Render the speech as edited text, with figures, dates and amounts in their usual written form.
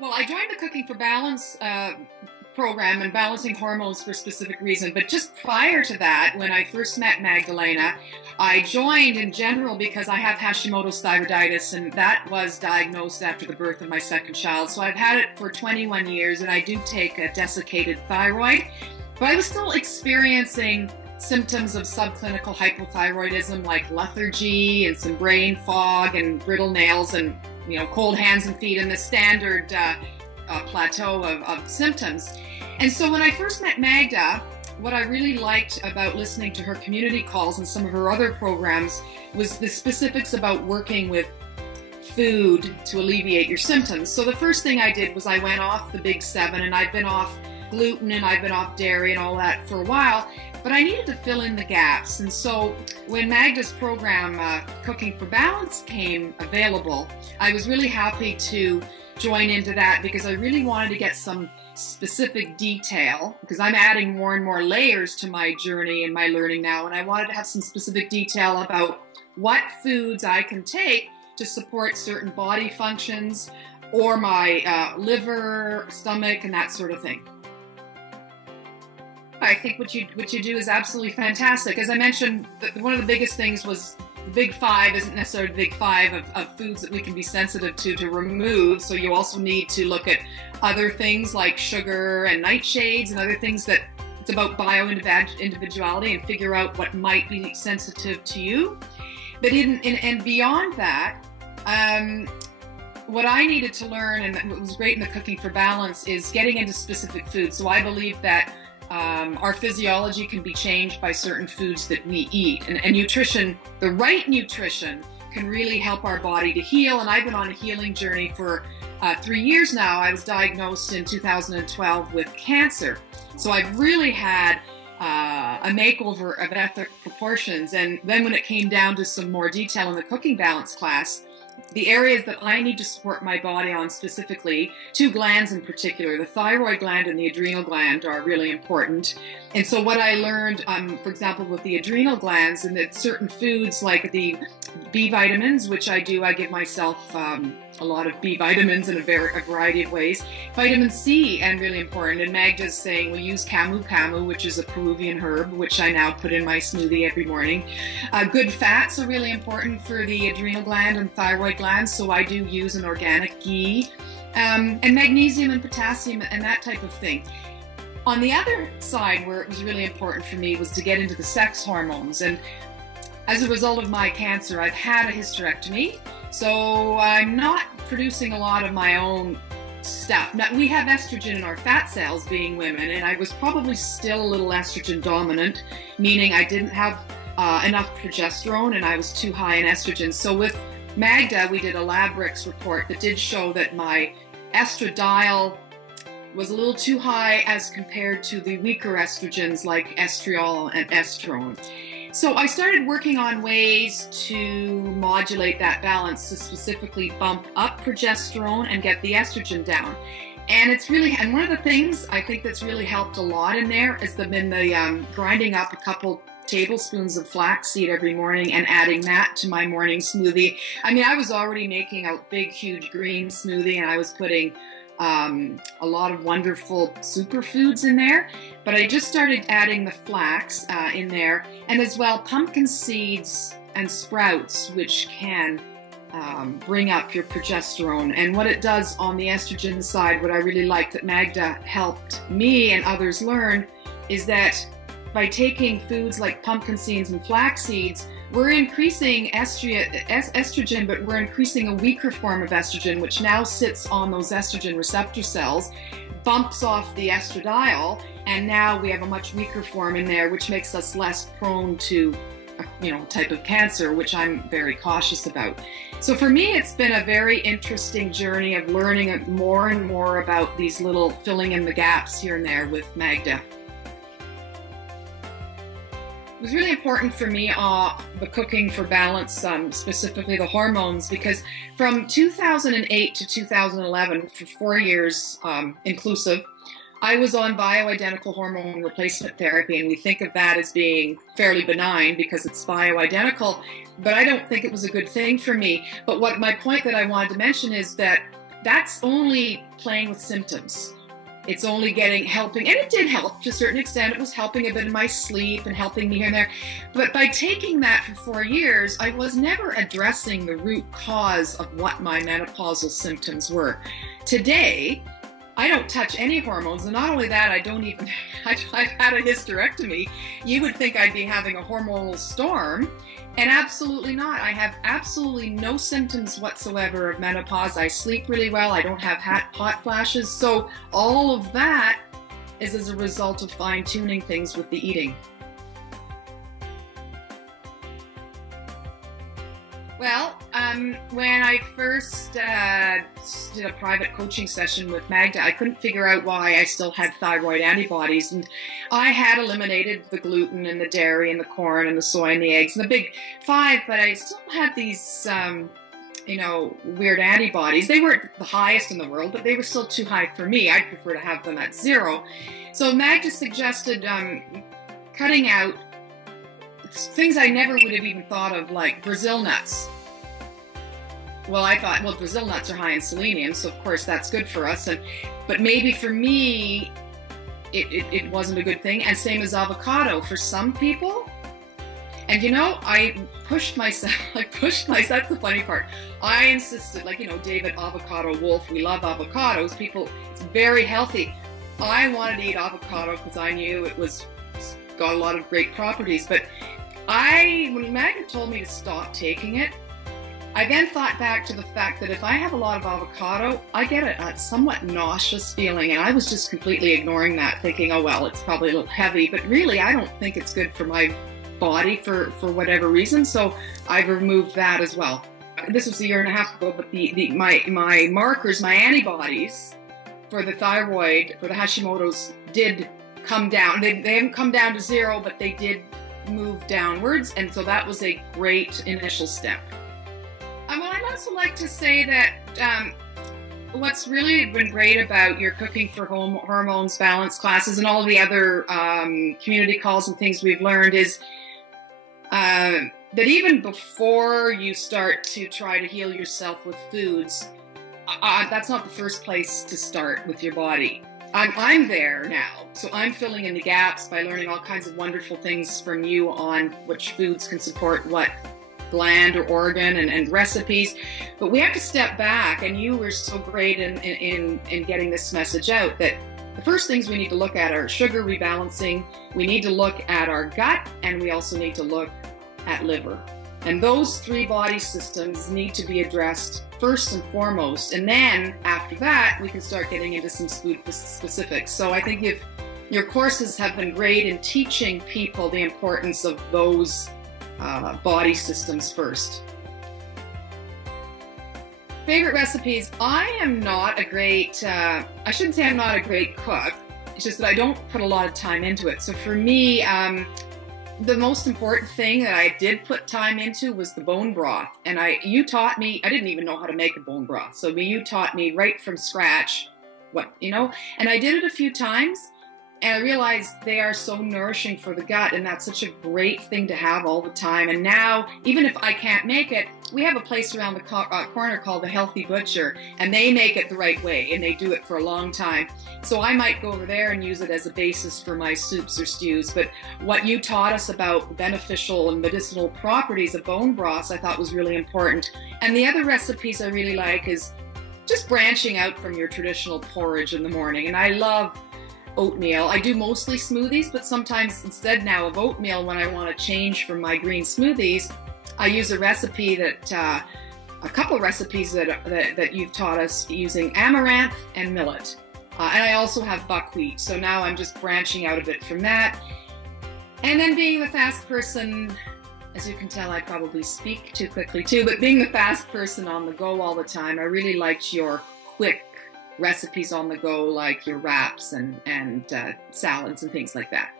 Well, I joined the Cooking for Balance program and balancing hormones for a specific reason. But just prior to that, when I first met Magdalena, I joined in general because I have Hashimoto's thyroiditis, and that was diagnosed after the birth of my second child. So I've had it for 21 years, and I do take a desiccated thyroid. But I was still experiencing symptoms of subclinical hypothyroidism like lethargy and some brain fog and brittle nails and cold hands and feet and the standard plateau of symptoms. And so when I first met Magda, what I really liked about listening to her community calls and some of her other programs was the specifics about working with food to alleviate your symptoms. So the first thing I did was I went off the big seven, and I've been off gluten and I've been off dairy and all that for a while, but I needed to fill in the gaps. And so when Magda's program, Cooking for Balance, came available, I was really happy to join into that because I really wanted to get some specific detail, because I'm adding more and more layers to my journey and my learning now, and I wanted to have some specific detail about what foods I can take to support certain body functions or my liver, stomach, and that sort of thing. I think what you do is absolutely fantastic. As I mentioned, one of the biggest things was the big five isn't necessarily the big five of foods that we can be sensitive to remove. So you also need to look at other things like sugar and nightshades and other things that it's about bio-individuality and figure out what might be sensitive to you. But and beyond that, what I needed to learn, and what was great in the Cooking for Balance, is getting into specific foods. So I believe that our physiology can be changed by certain foods that we eat. And nutrition, the right nutrition, can really help our body to heal. And I've been on a healing journey for 3 years now. I was diagnosed in 2012 with cancer. So I've really had a makeover of ethnic proportions. And then when it came down to some more detail in the Cooking Balance class, the areas that I need to support my body on specifically, two glands in particular, the thyroid gland and the adrenal gland, are really important. And so what I learned, for example, with the adrenal glands, and that certain foods like the B vitamins, which I give myself a lot of B vitamins in a variety of ways. Vitamin C, and really important, and Magda's saying we use camu camu, which is a Peruvian herb, which I now put in my smoothie every morning. Good fats are really important for the adrenal gland and thyroid gland, so I do use an organic ghee, and magnesium and potassium and that type of thing. On the other side, where it was really important for me, was to get into the sex hormones. And as a result of my cancer, I've had a hysterectomy, so I'm not producing a lot of my own stuff. Now, we have estrogen in our fat cells, being women, and I was probably still a little estrogen dominant, meaning I didn't have enough progesterone and I was too high in estrogen. So with Magda, we did a Labrix report that did show that my estradiol was a little too high as compared to the weaker estrogens like estriol and estrone. So I started working on ways to modulate that balance to specifically bump up progesterone and get the estrogen down. And it's really, and one of the things I think that's really helped a lot in there is the grinding up a couple tablespoons of flaxseed every morning and adding that to my morning smoothie. I mean, I was already making a big, huge green smoothie, and I was putting a lot of wonderful superfoods in there, but I just started adding the flax in there, and as well pumpkin seeds and sprouts, which can bring up your progesterone. And what it does on the estrogen side, what I really like that Magda helped me and others learn, is that by taking foods like pumpkin seeds and flax seeds, we're increasing estrogen, but we're increasing a weaker form of estrogen, which now sits on those estrogen receptor cells, bumps off the estradiol, and now we have a much weaker form in there, which makes us less prone to a type of cancer, which I'm very cautious about. So for me, it's been a very interesting journey of learning more and more about these little filling in the gaps here and there with Magda. It was really important for me, the Cooking for Balance, specifically the hormones, because from 2008 to 2011, for 4 years inclusive, I was on bioidentical hormone replacement therapy, and we think of that as being fairly benign because it's bioidentical, but I don't think it was a good thing for me. But what my point that I wanted to mention is that that's only playing with symptoms. It's only helping, and it did help to a certain extent. It was helping a bit in my sleep and helping me here and there. But by taking that for 4 years, I was never addressing the root cause of what my menopausal symptoms were. Today, I don't touch any hormones, and not only that, I've had a hysterectomy. You would think I'd be having a hormonal storm, and absolutely not. I have absolutely no symptoms whatsoever of menopause. I sleep really well. I don't have hot flashes. So all of that is as a result of fine-tuning things with the eating. Well, when I first did a private coaching session with Magda, I couldn't figure out why I still had thyroid antibodies. And I had eliminated the gluten and the dairy and the corn and the soy and the eggs and the big 5, but I still had these, weird antibodies. They weren't the highest in the world, but they were still too high for me. I'd prefer to have them at 0. So Magda suggested cutting out things I never would have even thought of, like Brazil nuts. Well, I thought, well, Brazil nuts are high in selenium, so of course that's good for us. But maybe for me, it wasn't a good thing. And same as avocado for some people. And I pushed myself, that's the funny part. I insisted, David Avocado Wolf, we love avocados. People, it's very healthy. I wanted to eat avocado because I knew it's got a lot of great properties. But when Magda told me to stop taking it, I then thought back to the fact that if I have a lot of avocado, I get a somewhat nauseous feeling, and I was just completely ignoring that, thinking, oh well, it's probably a little heavy, but really I don't think it's good for my body for whatever reason, so I've removed that as well. This was a year and a half ago, but my markers, my antibodies for the thyroid, for the Hashimoto's, did come down. They haven't come down to 0, but they did move downwards, and so that was a great initial step. Well, I'd also like to say that what's really been great about your Cooking for Hormones Balance classes and all the other community calls and things we've learned is that even before you start to try to heal yourself with foods, that's not the first place to start with your body. I'm there now, so I'm filling in the gaps by learning all kinds of wonderful things from you on which foods can support what gland or organ and recipes. But we have to step back, and you were so great in getting this message out that the first things we need to look at are sugar rebalancing, we need to look at our gut, and we also need to look at liver. And those 3 body systems need to be addressed first and foremost, and then after that we can start getting into some food specifics. So I think if your courses have been great in teaching people the importance of those body systems first. Favorite recipes? I am not a great, I shouldn't say I'm not a great cook, it's just that I don't put a lot of time into it. So for me, the most important thing that I did put time into was the bone broth. And you taught me, I didn't even know how to make a bone broth. So you taught me right from scratch and I did it a few times. And I realized they are so nourishing for the gut, and that's such a great thing to have all the time. And now, even if I can't make it, we have a place around the corner called the Healthy Butcher, and they make it the right way, and they do it for a long time. So I might go over there and use it as a basis for my soups or stews. But what you taught us about beneficial and medicinal properties of bone broths, I thought was really important. And the other recipes I really like is just branching out from your traditional porridge in the morning. And I love oatmeal. I do mostly smoothies, but sometimes instead now of oatmeal, when I want to change from my green smoothies, I use a recipe that, a couple recipes that you've taught us using amaranth and millet. And I also have buckwheat, so now I'm just branching out a bit from that. And then being the fast person, as you can tell, I probably speak too quickly too, but being the fast person on the go all the time, I really liked your quick recipes on the go, like your wraps and salads and things like that.